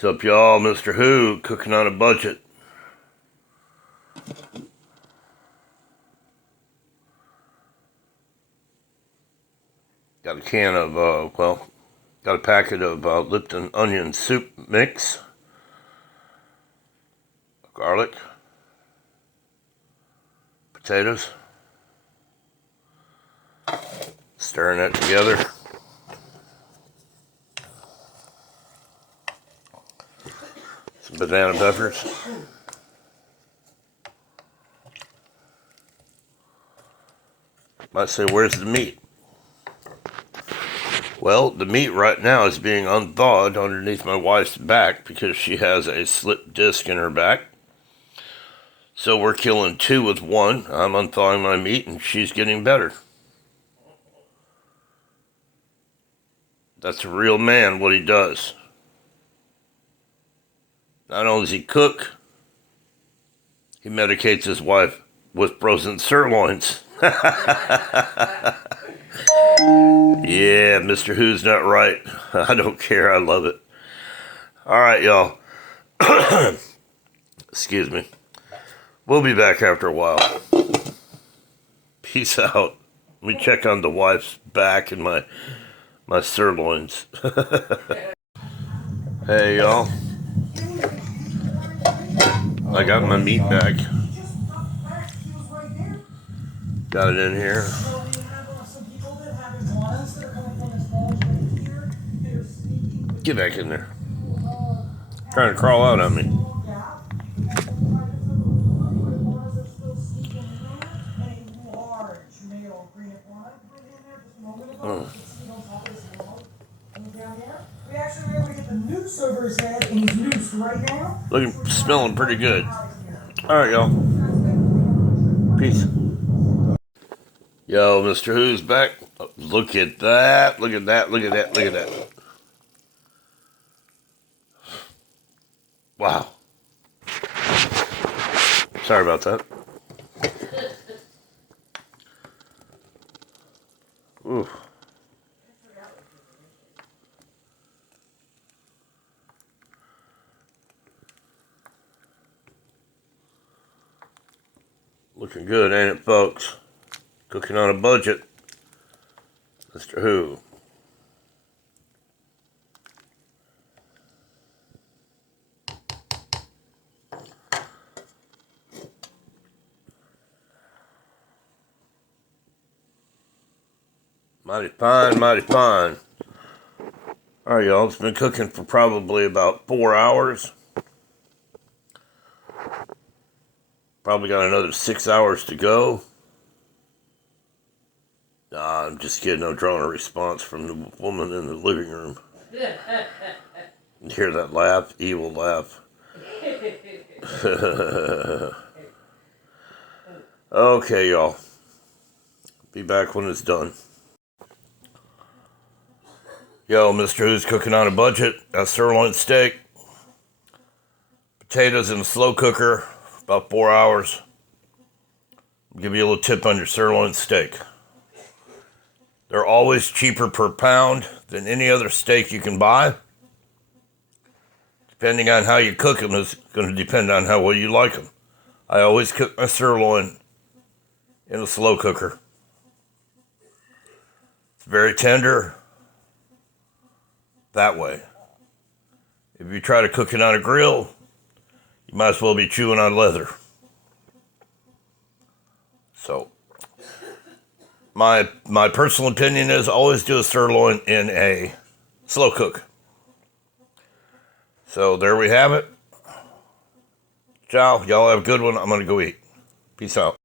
What's up, y'all? Mrwhoo, cooking on a budget. Got a can of, got a packet of Lipton onion soup mix, garlic, potatoes, stirring that together. Some banana peppers. Might say, where's the meat? Well, the meat right now is being unthawed underneath my wife's back because she has a slip disc in her back. So we're killing two with one. I'm unthawing my meat and she's getting better. That's a real man, what he does. Not only does he cook, he medicates his wife with frozen sirloins. Yeah, Mrwhoo's not right. I don't care. I love it. All right, y'all. Excuse me. We'll be back after a while. Peace out. Let me check on the wife's back and my sirloins. Hey, y'all. I got my meat back. Got it in here. Get back in there. Trying to crawl out on me. Oh. Looking, smelling pretty good. All right, y'all. Peace. Yo, Mrwhoo's back. Look at that. Look at that. Look at that. Look at that. Wow. Sorry about that. Ooh. Looking good, ain't it, folks? Cooking on a budget. Mrwhoo. Mighty fine, mighty fine. Alright, y'all, it's been cooking for probably about 4 hours. Probably got another 6 hours to go. Nah, I'm just kidding. I'm drawing a response from the woman in the living room. You hear that laugh? Evil laugh. Okay, y'all. Be back when it's done. Yo, Mrwhoo's cooking on a budget. Got sirloin steak. Potatoes in a slow cooker. About 4 hours. I'll give you a little tip on your sirloin steak. They're always cheaper per pound than any other steak you can buy. Depending on how you cook them is going to depend on how well you like them. I always cook my sirloin in a slow cooker. It's very tender that way. If you try to cook it on a grill, you might as well be chewing on leather. So, my personal opinion is always do a sirloin in a slow cook. So there we have it. Ciao. Y'all have a good one. I'm going to go eat. Peace out.